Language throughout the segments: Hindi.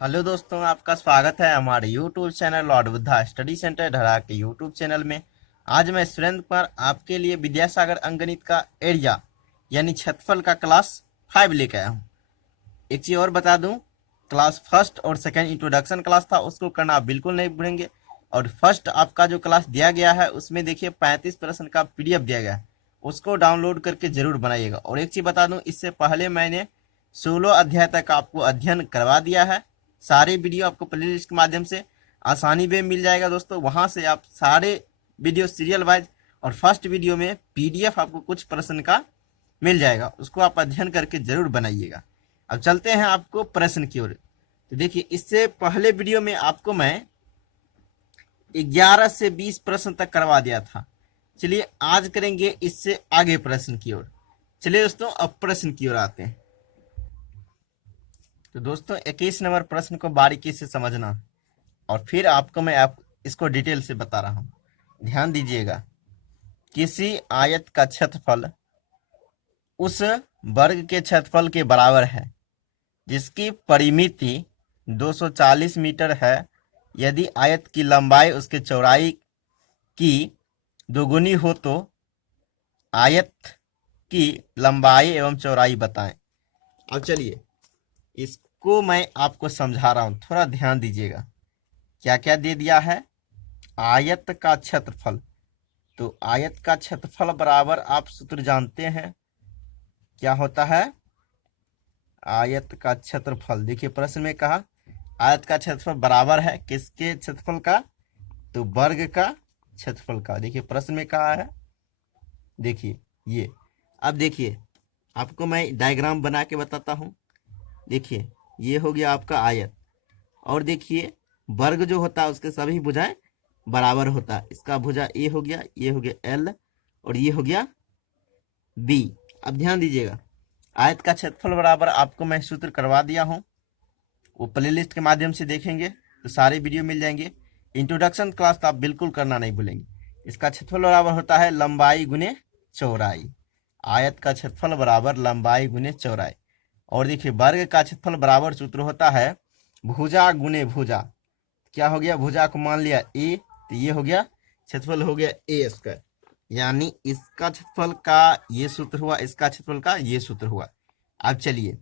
हेलो दोस्तों, आपका स्वागत है हमारे YouTube channel Lord Buddha study centre Dhada के YouTube चैनल में। आज मैं सुरेंद्र कुमार आपके लिए विद्यासागर अंकगणित का एरिया यानी क्षेत्रफल का क्लास 5 लेकर आया हूँ। एक चीज़ और बता दूं, क्लास फर्स्ट और सेकंड इंट्रोडक्शन क्लास था, उसको करना आप बिल्कुल नहीं भूलेंगे। और फर्स्ट आपका जो क्लास दिया गया है उसमें देखिए 35 प्रश्न का PDF दिया गया है, उसको डाउनलोड करके जरूर बनाइएगा। और एक चीज़ बता दूं, इससे पहले मैंने 16 अध्याय तक आपको अध्ययन करवा दिया है। सारे वीडियो आपको प्लेलिस्ट के माध्यम से आसानी में मिल जाएगा दोस्तों। वहां से आप सारे वीडियो सीरियल वाइज और फर्स्ट वीडियो में PDF आपको कुछ प्रश्न का मिल जाएगा, उसको आप अध्ययन करके जरूर बनाइएगा। अब चलते हैं आपको प्रश्न की ओर। तो देखिए, इससे पहले वीडियो में आपको मैं 11 से 20 प्रश्न तक करवा दिया था। चलिए आज करेंगे इससे आगे प्रश्न की ओर। चलिए दोस्तों, अब प्रश्न की ओर आते हैं। तो दोस्तों 21 नंबर प्रश्न को बारीकी से समझना और फिर आपको मैं इसको डिटेल से बता रहा हूं। ध्यान दीजिएगा। किसी आयत का क्षेत्रफल उस वर्ग के क्षेत्रफल के बराबर है जिसकी परिमिति 240 मीटर है यदि आयत की लंबाई उसके चौड़ाई की दोगुनी हो तो आयत की लंबाई एवं चौड़ाई बताएं। अब चलिए इसको मैं आपको समझा रहा हूं, थोड़ा ध्यान दीजिएगा। क्या क्या दे दिया है? आयत का क्षेत्रफल। तो आयत का क्षेत्रफल बराबर आप सूत्र जानते हैं, क्या होता है? आयत का क्षेत्रफल। देखिए प्रश्न में कहा आयत का क्षेत्रफल बराबर है किसके क्षेत्रफल का? तो वर्ग का क्षेत्रफल का। देखिए प्रश्न में कहा है, देखिए ये। अब देखिए आपको मैं डायग्राम बना के बताता हूं। देखिए ये हो गया आपका आयत, और देखिए वर्ग जो होता है उसके सभी भुजाएं बराबर होता है। इसका भुजा ए हो गया, ये हो गया एल, और ये हो गया बी। अब ध्यान दीजिएगा, आयत का क्षेत्रफल बराबर आपको मैं सूत्र करवा दिया हूं, वो प्लेलिस्ट के माध्यम से देखेंगे तो सारे वीडियो मिल जाएंगे। इंट्रोडक्शन क्लास तो आप बिल्कुल करना नहीं भूलेंगे। इसका क्षेत्रफल बराबर होता है लंबाई गुने चौड़ाई। आयत का क्षेत्रफल बराबर लंबाई गुने चौड़ाई। और देखिए वर्ग का क्षेत्रफल बराबर सूत्र होता है भुजा गुने भुजा। क्या हो गया? भुजा को मान लिया ए, तो ये हो गया क्षेत्रफल, हो गया ए स्क्वायर। यानी इसका क्षेत्रफल का ये सूत्र हुआ, इसका क्षेत्रफल का ये सूत्र हुआ। अब चलिए,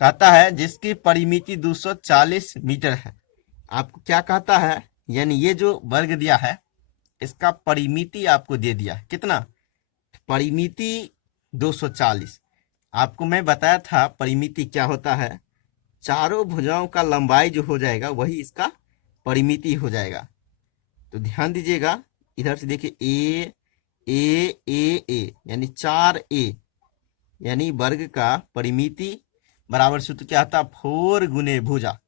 कहता है जिसकी परिमिति 240 मीटर है। आपको क्या कहता है? यानी ये जो वर्ग दिया है इसका परिमिति आपको दे दिया है। कितना? परिमिति 240। आपको मैं बताया था परिमिति क्या होता है। चारों भुजाओं का लंबाई जो हो जाएगा वही इसका परिमिति हो जाएगा। तो ध्यान दीजिएगा, इधर से देखिए ए ए ए ए यानी 4a, यानी वर्ग का परिमिति बराबर सूत्र क्या आता है? 4 गुने भुजा।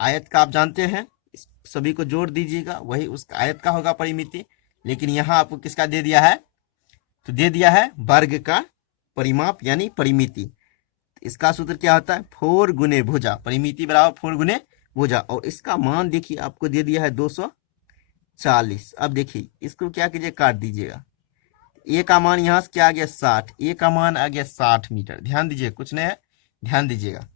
आयत का आप जानते हैं, इस सभी को जोड़ दीजिएगा, वही उस आयत का होगा परिमिति। लेकिन यहाँ आपको किसका दे दिया है? तो दे दिया है वर्ग का परिमाप यानी परिमिति। इसका सूत्र क्या होता है? 4 गुने भुजा। परिमिति बराबर 4 गुने भुजा, और इसका मान देखिए आपको दे दिया है 240। अब देखिए इसको क्या कीजिए, काट दीजिएगा। ए का मान यहां से क्या आ गया? 60। ए का मान आ गया 60 मीटर। ध्यान दीजिए, कुछ नहीं है, ध्यान दीजिएगा।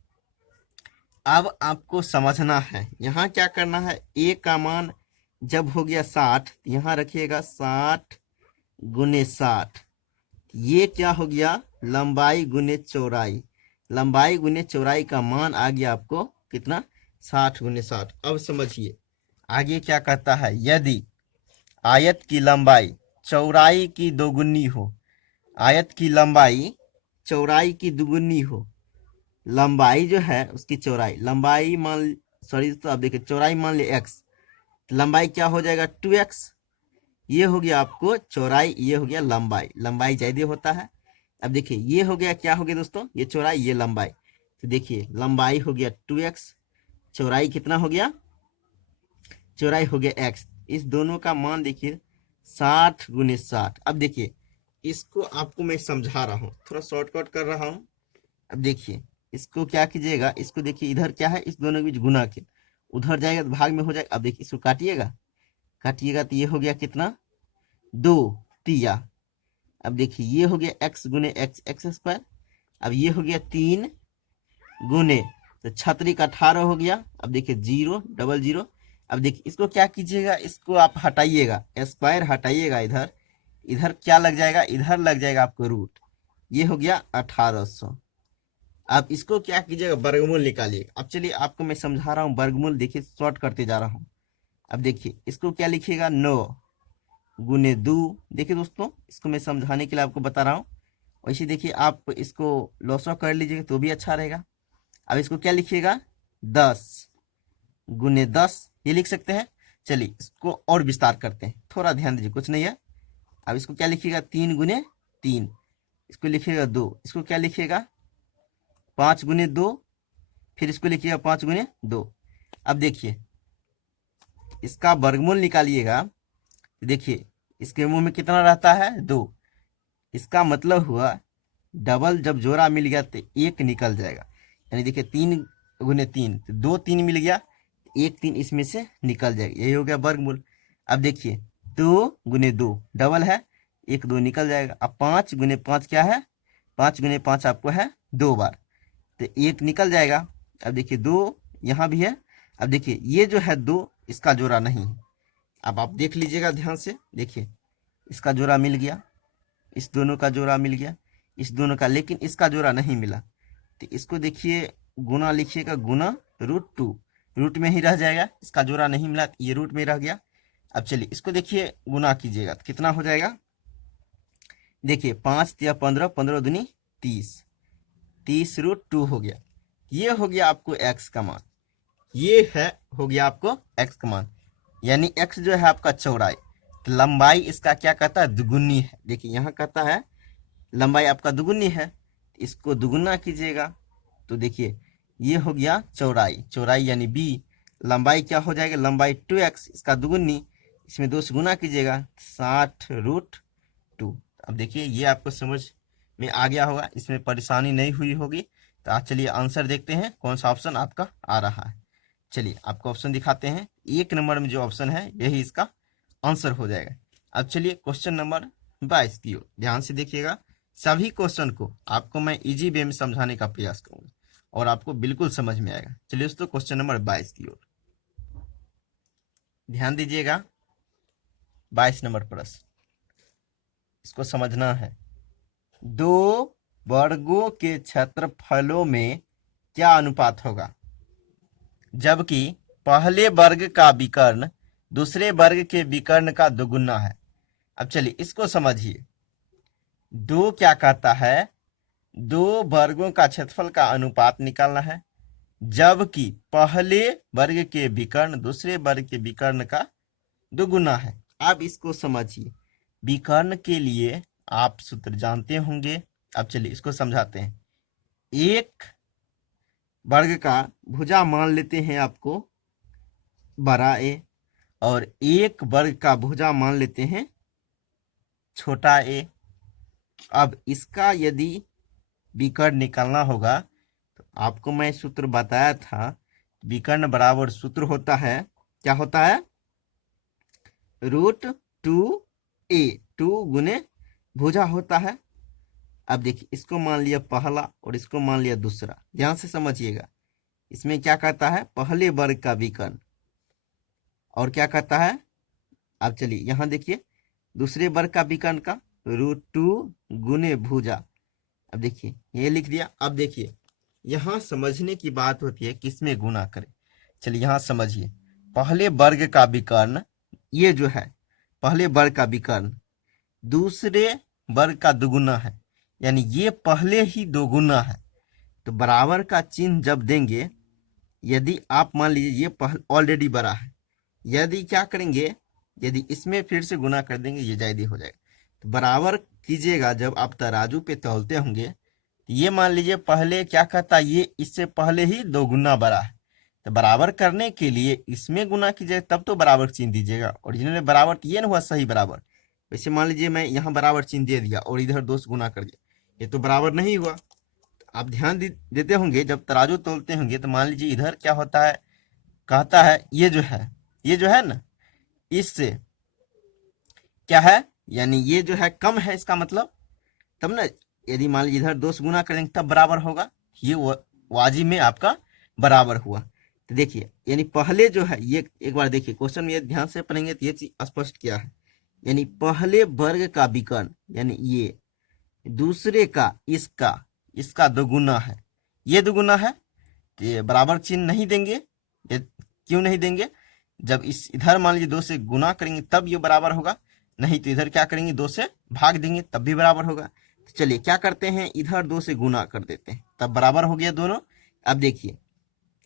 अब आपको समझना है यहाँ क्या करना है। ए का मान जब हो गया 60, यहाँ रखिएगा 60 गुने 60। ये क्या हो गया? लंबाई गुने चौड़ाई। लंबाई गुने चौड़ाई का मान आ गया आपको कितना? 60 गुने 60। अब समझिए आगे क्या कहता है। यदि आयत की लंबाई चौड़ाई की दोगुनी हो, आयत की लंबाई चौड़ाई की दुगुनी हो, लंबाई जो है उसकी चौड़ाई, लंबाई मान, सॉरी तो आप देखिए चौड़ाई मान ले x, लंबाई क्या हो जाएगा? 2x। ये हो गया आपको चौड़ाई, ये हो गया लंबाई। लंबाई ज्यादा होता है। अब देखिए ये हो गया, क्या हो गया दोस्तों? ये चौड़ाई, ये लंबाई। तो देखिए लंबाई हो गया 2x, चौड़ाई कितना हो गया? चौड़ाई हो गया x। इस दोनों का मान देखिए 60 गुने 60। अब देखिए इसको आपको मैं समझा रहा हूँ, थोड़ा शॉर्टकट कर रहा हूँ। अब देखिए इसको क्या कीजिएगा, इसको देखिए इधर क्या है, इस दोनों के बीच गुना के, उधर जाएगा तो भाग में हो जाएगा। अब देखिए इसको काटिएगा, काटिएगा तो ये हो गया कितना? 2 तिया। अब देखिए ये हो गया x गुने x, एक्स स्क्वायर। अब ये हो गया 3 गुने तो छतरी का 18 हो गया। अब देखिए 0 डबल 0। अब देखिए इसको क्या कीजिएगा, इसको आप हटाइएगा, स्क्वायर हटाइएगा, इधर इधर क्या लग जाएगा, इधर लग जाएगा आपको रूट। ये हो गया 1800। आप इसको क्या कीजिएगा, वर्गमूल निकालिएगा। अब चलिए आपको मैं समझा रहा हूँ वर्गमूल, देखिए शॉर्ट करते जा रहा हूँ। अब देखिए इसको क्या लिखिएगा, 9 गुने 2। देखिए दोस्तों इसको मैं समझाने के लिए आपको बता रहा हूँ, वैसे देखिए आप इसको लॉसवा कर लीजिएगा तो भी अच्छा रहेगा। अब इसको क्या लिखिएगा, 10 गुने 10, ये लिख सकते हैं। चलिए इसको और विस्तार करते हैं, थोड़ा ध्यान दीजिए, कुछ नहीं है। अब इसको क्या लिखिएगा, 3 गुने 3, इसको लिखिएगा 2। इसको क्या लिखिएगा, 5 गुने 2, फिर इसको लिखिएगा 5 गुने 2। अब देखिए इसका वर्गमूल निकालिएगा, देखिए इसके मुंह में कितना रहता है, 2। इसका मतलब हुआ डबल जब जोड़ा मिल गया तो 1 निकल जाएगा। यानी देखिए 3 गुने 3, तो 2 3 मिल गया, 1 3 इसमें से निकल जाएगा, यही हो गया वर्गमूल। अब देखिए 2 गुने 2 डबल है, 1 2 निकल जाएगा। अब 5 गुने 5 क्या है, 5 गुने 5 आपको है 2 बार, तो 1 निकल जाएगा। अब देखिए 2 यहाँ भी है। अब देखिए ये जो है 2, इसका जोड़ा नहीं है। अब आप देख लीजिएगा ध्यान से, देखिए इसका जोड़ा मिल गया, इस दोनों का जोड़ा मिल गया, इस दोनों का, लेकिन इसका जोड़ा नहीं मिला। तो इसको देखिए गुना लिखिएगा, गुना √2, रूट में ही रह जाएगा, इसका जोड़ा नहीं मिला, ये रूट में रह गया। अब चलिए इसको देखिए गुना कीजिएगा तो कितना हो जाएगा, देखिए 5 या 15, 15 दूनी 30, 30 √2 हो गया। ये हो गया आपको x का मान, ये है हो गया आपको x का मान। यानी x जो है आपका चौड़ाई, तो लंबाई इसका क्या कहता है, दुगुनी है। देखिए यहाँ कहता है लंबाई आपका दुगुनी है, इसको दुगुना कीजिएगा तो देखिए ये हो गया चौड़ाई, चौड़ाई यानी b। लंबाई क्या हो जाएगा, लंबाई 2x, इसका दुगुनी, इसमें 2 से गुना कीजिएगा, 60 √2। अब देखिए ये आपको समझ में आ गया होगा, इसमें परेशानी नहीं हुई होगी। तो आज चलिए आंसर देखते हैं कौन सा ऑप्शन आपका आ रहा है। चलिए आपको ऑप्शन दिखाते हैं, 1 नंबर में जो ऑप्शन है यही इसका आंसर हो जाएगा। अब चलिए क्वेश्चन नंबर 22 की ओर ध्यान से देखिएगा। सभी क्वेश्चन को आपको मैं इजी वे में समझाने का प्रयास करूंगा और आपको बिल्कुल समझ में आएगा। चलिए दोस्तों क्वेश्चन नंबर 22 की ओर ध्यान दीजिएगा। 22 नंबर प्रश्न, इसको समझना है। 2 वर्गों के क्षेत्रफलों में क्या अनुपात होगा जबकि पहले वर्ग का विकर्ण दूसरे वर्ग के विकर्ण का दोगुना है। अब चलिए इसको समझिए। 2 क्या कहता है, 2 वर्गों का क्षेत्रफल का अनुपात निकालना है जबकि पहले वर्ग के विकर्ण दूसरे वर्ग के विकर्ण का दोगुना है। अब इसको समझिए, विकर्ण के लिए आप सूत्र जानते होंगे। अब चलिए इसको समझाते हैं। एक वर्ग का भुजा मान लेते हैं आपको बड़ा ए, और एक वर्ग का भुजा मान लेते हैं छोटा ए। अब इसका यदि विकर्ण निकालना होगा तो आपको मैं सूत्र बताया था, विकर्ण बराबर सूत्र होता है, क्या होता है, √2a, 2 गुने भुजा होता है। अब देखिए इसको मान लिया पहला और इसको मान लिया दूसरा, ध्यान से समझिएगा। इसमें क्या कहता है, पहले वर्ग का विकर्ण, और क्या कहता है, अब चलिए यहाँ देखिए दूसरे वर्ग का विकर्ण का √2 गुने भुजा। अब देखिए ये लिख दिया। अब देखिए यहाँ समझने की बात होती है किसमें गुना करें। चलिए यहाँ समझिए, पहले वर्ग का विकर्ण, ये जो है पहले वर्ग का विकर्ण दूसरे वर्ग का दुगुना है, यानी ये पहले ही दोगुना है। तो बराबर का चिन्ह जब देंगे, यदि आप मान लीजिए ये ऑलरेडी बड़ा है, यदि क्या करेंगे, यदि इसमें फिर से गुना कर देंगे ये ज्यादा हो जाएगा। तो बराबर कीजिएगा, जब आप तराजू पे तौलते होंगे तो ये मान लीजिए पहले क्या कहता है, ये इससे पहले ही 2 गुना बड़ा है। तो बराबर करने के लिए इसमें गुना कीजिएगा तब तो बराबर चिन्ह दीजिएगा। ओरिजिनल में बराबर ये ना हुआ सही बराबर, वैसे मान लीजिए मैं यहाँ बराबर चिन्ह दे दिया और इधर 2 से गुना कर दिया, ये तो बराबर नहीं हुआ। आप ध्यान देते होंगे जब तराजू तोलते होंगे तो मान लीजिए इधर क्या होता है, कहता है ये जो है ना, इससे क्या है, यानी ये जो है कम है, इसका मतलब तब ना, यदि मान लीजिए इधर 2 से गुना करेंगे तब बराबर होगा। ये वाजिब में आपका बराबर हुआ। तो देखिए यानी पहले जो है ये एक बार देखिए क्वेश्चन में ये ध्यान से पढ़ेंगे तो ये चीज स्पष्ट किया है। यानी पहले वर्ग का विकर्ण यानी ये, दूसरे का इसका, इसका दोगुना है, ये दोगुना है तो ये बराबर चिन्ह नहीं देंगे। ये क्यों नहीं देंगे? जब इस इधर मान लीजिए 2 से गुना करेंगे तब ये बराबर होगा, नहीं तो इधर क्या करेंगे 2 से भाग देंगे तब भी बराबर होगा। तो चलिए क्या करते हैं, इधर 2 से गुना कर देते हैं तब बराबर हो गया दोनों। अब देखिए,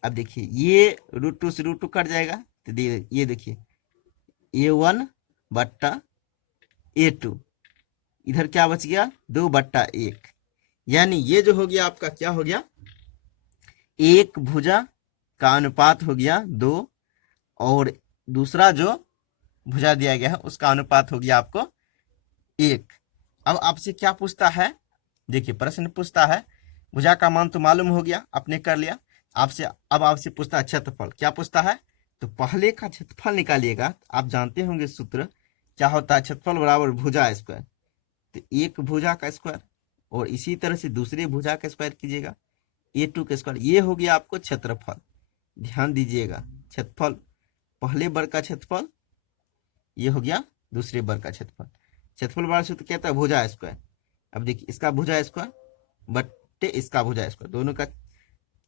अब देखिए ये √2 से √2 कट जाएगा तो ये देखिए A1 बट्टा A2, इधर क्या बच गया 2/1। यानी ये जो हो गया आपका क्या हो गया, एक भुजा का अनुपात हो गया 2 और दूसरा जो भुजा दिया गया है उसका अनुपात हो गया आपको 1। अब आपसे क्या पूछता है, देखिए प्रश्न पूछता है, भुजा का मान तो मालूम हो गया, आपने कर लिया। आपसे अब आपसे पूछता है क्षेत्रफल, क्या पूछता है, तो पहले का क्षेत्रफल निकालिएगा। आप जानते होंगे सूत्र क्या होता है, क्षेत्रफल बराबर भुजा स्क्वायर, तो एक भुजा का स्क्वायर और इसी तरह से दूसरे भुजा का स्क्वायर कीजिएगा, A2 का स्क्वायर। ये हो गया आपको क्षेत्रफल। ध्यान दीजिएगा, क्षेत्रफल पहले वर्ग का क्षेत्रफल, ये हो गया दूसरे वर्ग का क्षेत्रफल। क्षेत्रफल बराबर सूत्र कहता है भुजा स्क्वायर। अब देखिए इसका भुजा स्क्वायर बट्टे इसका भुजा स्क्वायर, दोनों का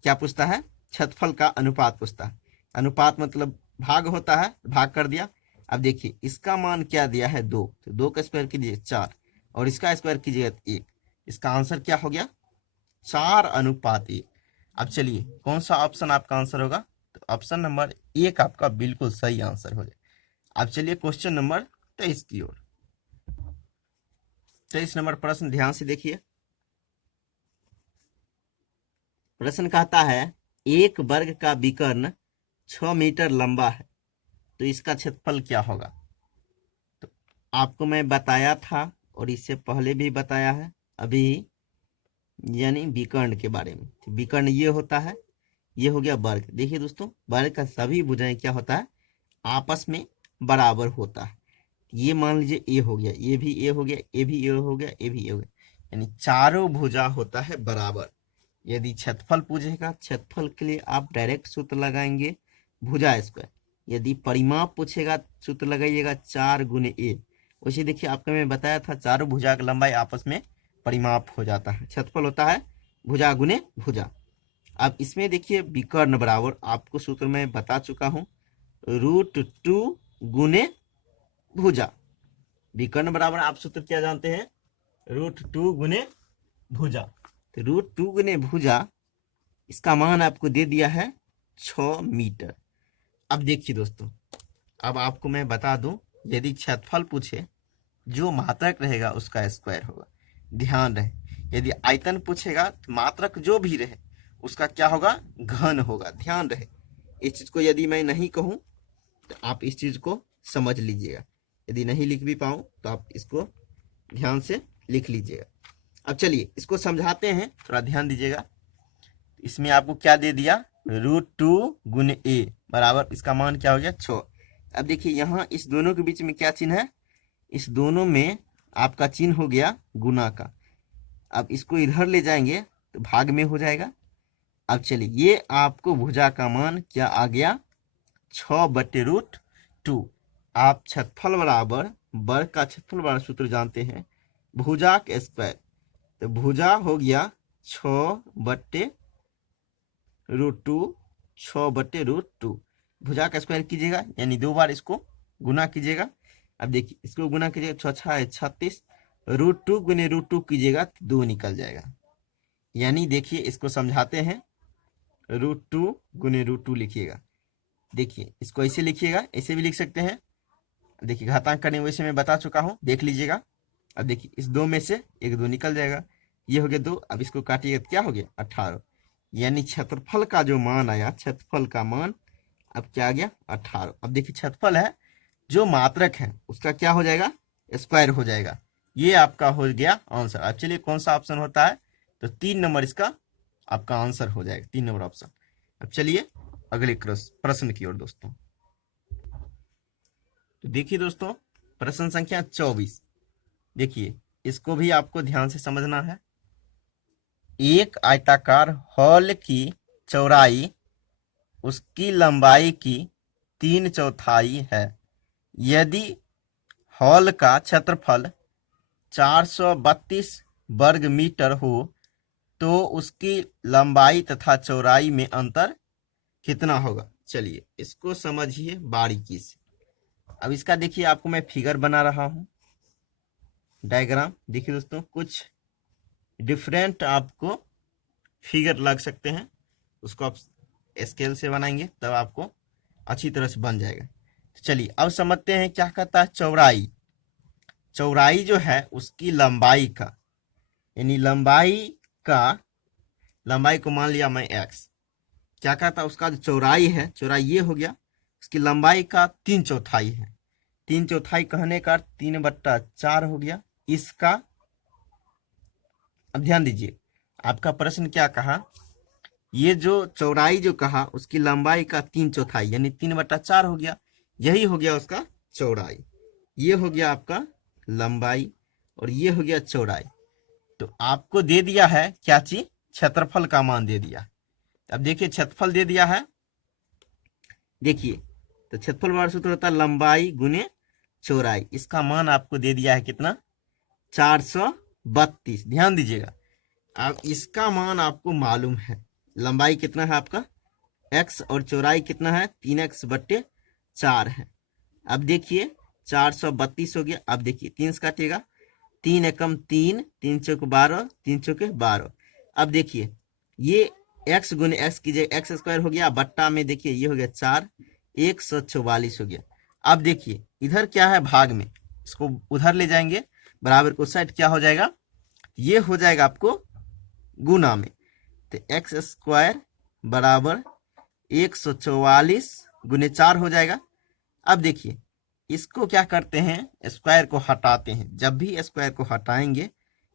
क्या पूछता है, क्षेत्रफल का अनुपात पूछता है। अनुपात मतलब भाग होता है, भाग कर दिया। अब देखिए इसका मान क्या दिया है 2, तो 2 का स्क्वायर कीजिए 4 और इसका स्क्वायर कीजिए 1। इसका आंसर क्या हो गया 4:1। अब चलिए कौन सा ऑप्शन आपका आंसर होगा, तो ऑप्शन नंबर 1 आपका बिल्कुल सही आंसर हो जाए। अब चलिए क्वेश्चन नंबर 23 की ओर। 23 नंबर प्रश्न ध्यान से देखिए। प्रश्न कहता है एक वर्ग का विकर्ण 6 मीटर लंबा है तो इसका क्षेत्रफल क्या होगा। तो आपको मैं बताया था और इससे पहले भी बताया है अभी, यानी विकर्ण के बारे में। तो विकर्ण ये होता है, ये हो गया वर्ग। देखिए दोस्तों वर्ग का सभी भुजाएं क्या होता है, आपस में बराबर होता है। ये मान लीजिए ए हो गया, ये भी ए हो गया, ये भी ए हो गया, ये भी ए हो गया, यानी चारों भुजा होता है बराबर। यदि क्षेत्रफल पूछेगा, क्षेत्रफल के लिए आप डायरेक्ट सूत्र लगाएंगे भुजा स्क्वायर। यदि परिमाप पूछेगा सूत्र लगाइएगा 4 गुने ए। वैसे देखिए आपको मैं बताया था चारों भुजा की लंबाई आपस में परिमाप हो जाता है, क्षेत्रफल होता है भुजा गुने भुजा। अब इसमें देखिए विकर्ण बराबर, आपको सूत्र में बता चुका हूं, √2 गुने भुजा। विकर्ण बराबर आप सूत्र क्या जानते हैं, √2 गुने भुजा। तो √2 गुने भुजा, इसका मान आपको दे दिया है 6 मीटर। अब देखिए दोस्तों, अब आपको मैं बता दूं, यदि क्षेत्रफल पूछे जो मात्रक रहेगा उसका स्क्वायर होगा। ध्यान रहे, यदि आयतन पूछेगा तो मात्रक जो भी रहे उसका क्या होगा, घन होगा। ध्यान रहे, इस चीज को यदि मैं नहीं कहूं तो आप इस चीज को समझ लीजिएगा। यदि नहीं लिख भी पाऊं तो आप इसको ध्यान से लिख लीजिएगा। अब चलिए इसको समझाते हैं, थोड़ा ध्यान दीजिएगा। इसमें आपको क्या दे दिया, √2 गुने ए बराबर, इसका मान क्या हो गया 6। अब देखिए यहाँ इस दोनों के बीच में क्या चिन्ह है, इस दोनों में आपका चिन्ह हो गया गुना का। अब इसको इधर ले जाएंगे तो भाग में हो जाएगा। अब चलिए ये आपको भुजा का मान क्या आ गया 6/√2। आप क्षेत्रफल बराबर वर्ग का क्षेत्रफल बराबर सूत्र जानते हैं भुजा के स्क्वायर, तो भुजा हो गया 6/√2, 6/√2। भुजा का स्क्वायर कीजिएगा यानी 2 बार इसको गुना कीजिएगा। अब देखिए इसको गुना कीजिएगा 6 × 6 = 36, √2 गुने √2 कीजिएगा 2 निकल जाएगा। यानी देखिए इसको समझाते हैं, √2 गुने √2 लिखिएगा। देखिए इसको ऐसे लिखिएगा, ऐसे भी लिख सकते हैं। देखिए घातांक करने वैसे मैं बता चुका हूं, देख लीजिएगा। अब देखिए इस 2 में से 1 2 निकल जाएगा, ये हो गया 2। अब इसको काटिएगा तो क्या हो गया 18। यानी क्षेत्रफल का जो मान आया, क्षेत्रफल का मान अब क्या आ गया 18। अब देखिए क्षेत्रफल है जो मात्रक है उसका क्या हो जाएगा, स्क्वायर हो जाएगा। ये आपका हो गया आंसर। अब चलिए कौन सा ऑप्शन होता है, तो 3 नंबर इसका आपका आंसर हो जाएगा, 3 नंबर ऑप्शन। अब चलिए अगले प्रश्न की ओर दोस्तों। तो देखिए दोस्तों प्रश्न संख्या 24, देखिए इसको भी आपको ध्यान से समझना है। एक आयताकार हॉल की चौड़ाई उसकी लंबाई की 3/4 है। यदि हॉल का क्षेत्रफल 432 वर्ग मीटर हो तो उसकी लंबाई तथा चौड़ाई में अंतर कितना होगा। चलिए इसको समझिए बारीकी से। अब इसका देखिए, आपको मैं फिगर बना रहा हूं, डायग्राम। देखिए दोस्तों, कुछ डिफरेंट आपको फिगर लग सकते हैं, उसको आप स्केल से बनाएंगे तब आपको अच्छी तरह से बन जाएगा। तो चलिए अब समझते हैं क्या कहता है चौड़ाई। चौड़ाई जो है उसकी लंबाई का, यानी लंबाई को मान लिया मैं x। क्या कहता है उसका जो चौड़ाई है, चौड़ाई ये हो गया, उसकी लंबाई का 3/4 है। 3/4 कहने का 3/4 हो गया इसका। अब ध्यान दीजिए, आपका प्रश्न क्या कहा, ये जो चौड़ाई जो कहा उसकी लंबाई का 3/4 यानी 3/4 हो गया, यही हो गया उसका चौड़ाई। ये हो गया आपका लंबाई और ये हो गया चौड़ाई। तो आपको दे दिया है क्या चीज, क्षेत्रफल का मान दे दिया। अब देखिए क्षेत्रफल दे दिया है, देखिए तो क्षेत्रफल बराबर सूत्र होता है लंबाई गुने चौड़ाई। इसका मान आपको दे दिया है कितना, 432। ध्यान दीजिएगा, अब इसका मान आपको मालूम है, लंबाई कितना है आपका x और चौड़ाई कितना है 3x/4 है। अब देखिए 432 हो गया। अब देखिए 3 से काटिएगा, 3 एकम 3, 3 चौक 12, 3 चौके 12। अब देखिए ये x गुने x कीजिए, x स्क्वायर हो गया, बट्टा में देखिए ये हो गया 4, 144 हो गया। अब देखिए इधर क्या है भाग में, इसको उधर ले जाएंगे, बराबर को साइड क्या हो जाएगा, ये हो जाएगा आपको गुना में। तो एक्स स्क्वायर बराबर 144 गुने 4 हो जाएगा। अब देखिए इसको क्या करते हैं, स्क्वायर को हटाते हैं। जब भी स्क्वायर को हटाएंगे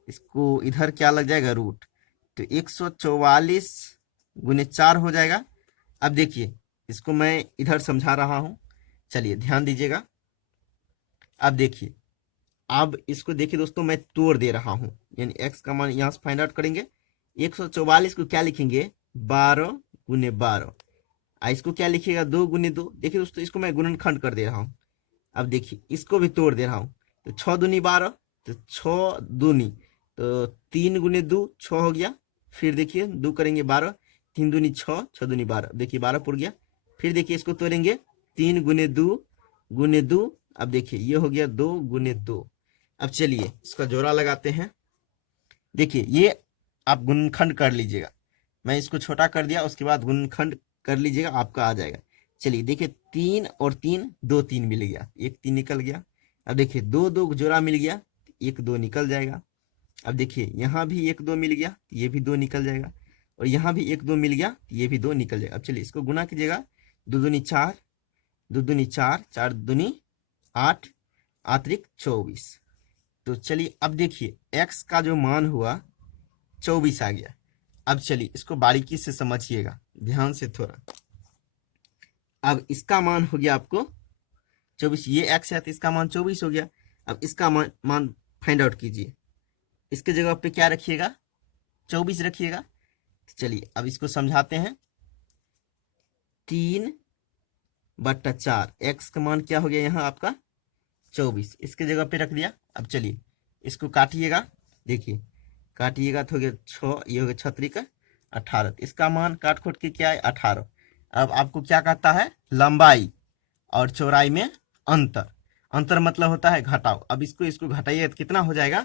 इसको इधर क्या लग जाएगा रूट, तो 144 गुने 4 हो जाएगा। अब देखिए इसको मैं इधर समझा रहा हूं, चलिए ध्यान दीजिएगा। अब देखिए, अब इसको देखिए दोस्तों, मैं तोड़ दे रहा हूं, यानी x का मान यहां से फाइंड आउट करेंगे। 144 को क्या लिखेंगे, 12 गुने 12। इसको क्या लिखिएगा, 2 गुने 2। देखिए दोस्तों इसको मैं गुणनखंड कर दे रहा हूं। अब देखिए इसको भी तोड़ दे रहा हूं, तो 6 दूनी 12, तो 6 दूनी तो 3 गुने 2 6 हो गया। फिर देखिए 2 करेंगे 12, 3 दूनी 6, 6 दूनी 12, देखिए 12 पुर गया। फिर देखिए इसको तोड़ेंगे, 3 गुने 2 गुने 2। अब देखिए ये हो गया 2 गुने 2। अब चलिए इसका जोड़ा लगाते हैं। देखिए ये आप गुणनखंड कर लीजिएगा, मैं इसको छोटा कर दिया, उसके बाद गुणनखंड कर लीजिएगा, आपका आ जाएगा। चलिए देखिए 3 और 3, 2 3 मिल गया, 1 3 निकल गया। अब देखिए 2 2 जोड़ा मिल गया, 1 2 निकल जाएगा। अब देखिए यहाँ भी 1 2 मिल गया, ये भी 2 निकल जाएगा, और यहाँ भी 1 2 मिल गया, ये भी 2 निकल जाएगा। अब चलिए इसको गुना कीजिएगा, 2 दूनी 4, 2 दूनी 4, 4 दूनी 8, अतिरिक्त 24। तो चलिए अब देखिए x का जो मान हुआ 24 आ गया। अब चलिए इसको बारीकी से समझिएगा, ध्यान से थोड़ा। अब इसका मान हो गया आपको 24, ये x है तो इसका मान 24 हो गया। अब इसका मान फाइंड आउट कीजिए, इसके जगह पे क्या रखिएगा, 24 रखिएगा। चलिए अब इसको समझाते हैं। 3/4, x का मान क्या हो गया यहाँ आपका 24, इसके जगह पे रख दिया। अब चलिए इसको काटिएगा, देखिए काटिएगा तो हो गया 6, ये हो गया 6 का 18, इसका मान काट खोट के क्या है 18। अब आपको क्या कहता है, लंबाई और चौड़ाई में अंतर। अंतर मतलब होता है घटाव। अब इसको घटाइए तो कितना हो जाएगा,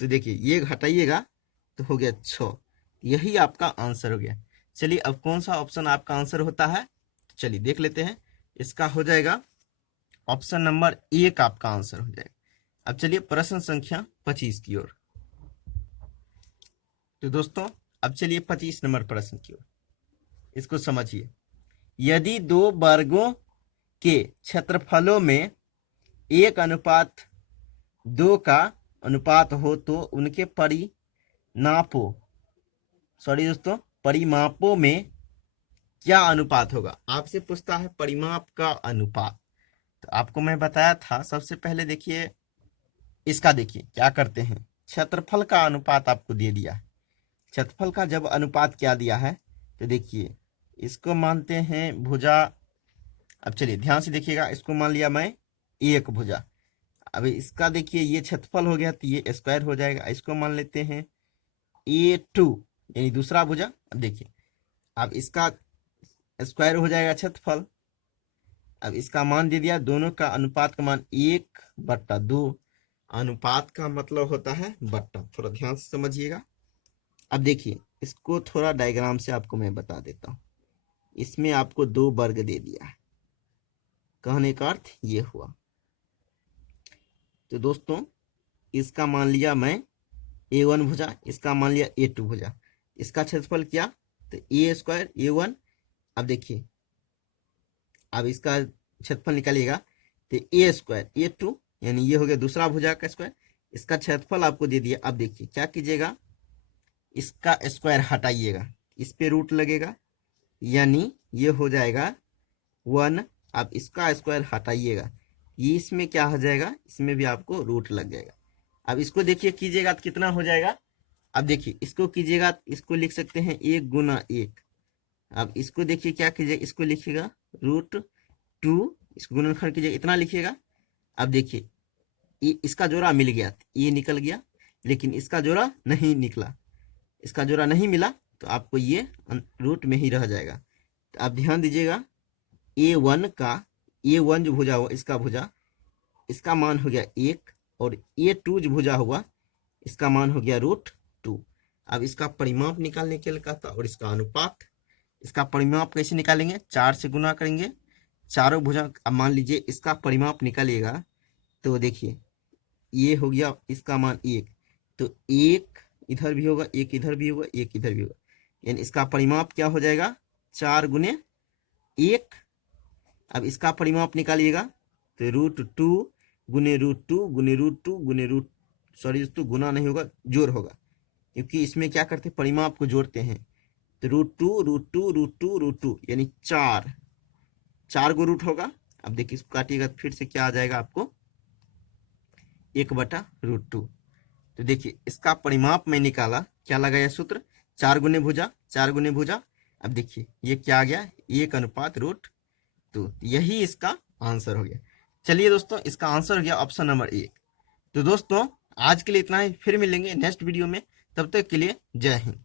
तो देखिए ये घटाइएगा तो हो गया 6, यही आपका आंसर हो गया। चलिए अब कौन सा ऑप्शन आपका आंसर होता है, तो चलिए देख लेते हैं। इसका हो जाएगा ऑप्शन नंबर 1 आपका आंसर हो जाएगा। अब चलिए प्रश्न संख्या 25 की ओर। तो दोस्तों अब चलिए 25 नंबर प्रश्न की ओर, इसको समझिए। यदि 2 वर्गों के क्षेत्रफलों में 1:2 का अनुपात हो तो उनके परिमापों में क्या अनुपात होगा। आपसे पूछता है परिमाप का अनुपात। तो आपको मैं बताया था, सबसे पहले देखिए इसका, देखिए क्या करते हैं, क्षेत्रफल का अनुपात आपको दे दिया है। क्षेत्रफल का जब अनुपात क्या दिया है, तो देखिए इसको मानते हैं भुजा। अब चलिए ध्यान से देखिएगा, इसको मान लिया मैं एक भुजा। अब इसका देखिए ये क्षेत्रफल हो गया तो ये स्क्वायर हो जाएगा। इसको मान लेते हैं A2 यानी दूसरा भुजा। अब देखिए अब इसका स्क्वायर हो जाएगा क्षेत्रफल। अब इसका मान दे दिया, दोनों का अनुपात का मान 1/2। अनुपात का मतलब होता है बट्टा। थोड़ा ध्यान से समझिएगा। अब देखिए इसको थोड़ा डायग्राम से आपको मैं बता देता हूँ। इसमें आपको 2 वर्ग दे दिया है, कहने का अर्थ ये हुआ। तो दोस्तों इसका मान लिया मैं A1 भुजा, इसका मान लिया A2 भुजा। इसका क्षेत्रफल क्या, तो A² A1। अब देखिए अब इसका क्षेत्रफल निकालिएगा तो A² A2 यानी ये हो गया दूसरा भुजा का स्क्वायर। इसका क्षेत्रफल आपको दे दिया। अब देखिए क्या कीजिएगा, इसका स्क्वायर हटाइएगा, इस पे रूट लगेगा यानी ये हो जाएगा 1। अब इसका स्क्वायर हटाइएगा, ये इसमें क्या हो जाएगा, इसमें भी आपको रूट लग जाएगा। अब इसको देखिए कीजिएगा तो कितना हो जाएगा। अब देखिए इसको कीजिएगा, इसको लिख सकते हैं 1 × 1। अब इसको देखिए क्या कीजिएगा, इसको लिखिएगा √2, इसको गुणनखंड कीजिएगा, इतना लिखिएगा। अब देखिए इसका जोड़ा मिल गया, ये निकल गया, लेकिन इसका जोड़ा नहीं निकला। इसका जोड़ा नहीं मिला तो आपको ये रूट में ही रह जाएगा। तो आप ध्यान दीजिएगा, A1 जो भुजा हुआ इसका भुजा, इसका मान हो गया 1, और A2 जो भुजा हुआ इसका मान हो गया √2। अब इसका परिमाप निकालने के लिए कहता, और इसका अनुपात। इसका परिमाप कैसे निकालेंगे, 4 से गुना करेंगे चारों भुजा। अब मान लीजिए इसका परिमाप निकालिएगा तो देखिए ये हो गया इसका मान 1, तो 1 इधर भी होगा, 1 इधर भी होगा, 1 इधर भी होगा, यानी इसका परिमाप क्या हो जाएगा 4 × 1। अब इसका परिमाप निकालिएगा तो √2 × √2 × √2 × रूट सॉरी दोस्तों गुना नहीं होगा, जोड़ होगा, क्योंकि इसमें क्या करते हैं परिमाप को जोड़ते हैं। तो √2 √2 यानी 4 को रूट होगा। अब देखिए इसको काटिएगा तो फिर से क्या आ जाएगा आपको 1/√2। तो देखिए इसका परिमाप में निकाला, क्या लगाया सूत्र, 4 × भुजा। अब देखिए ये क्या आ गया, 1:√2। यही इसका आंसर हो गया। चलिए दोस्तों इसका आंसर हो गया ऑप्शन नंबर 1। तो दोस्तों आज के लिए इतना ही, फिर मिलेंगे नेक्स्ट वीडियो में। तब तक के लिए जय हिंद।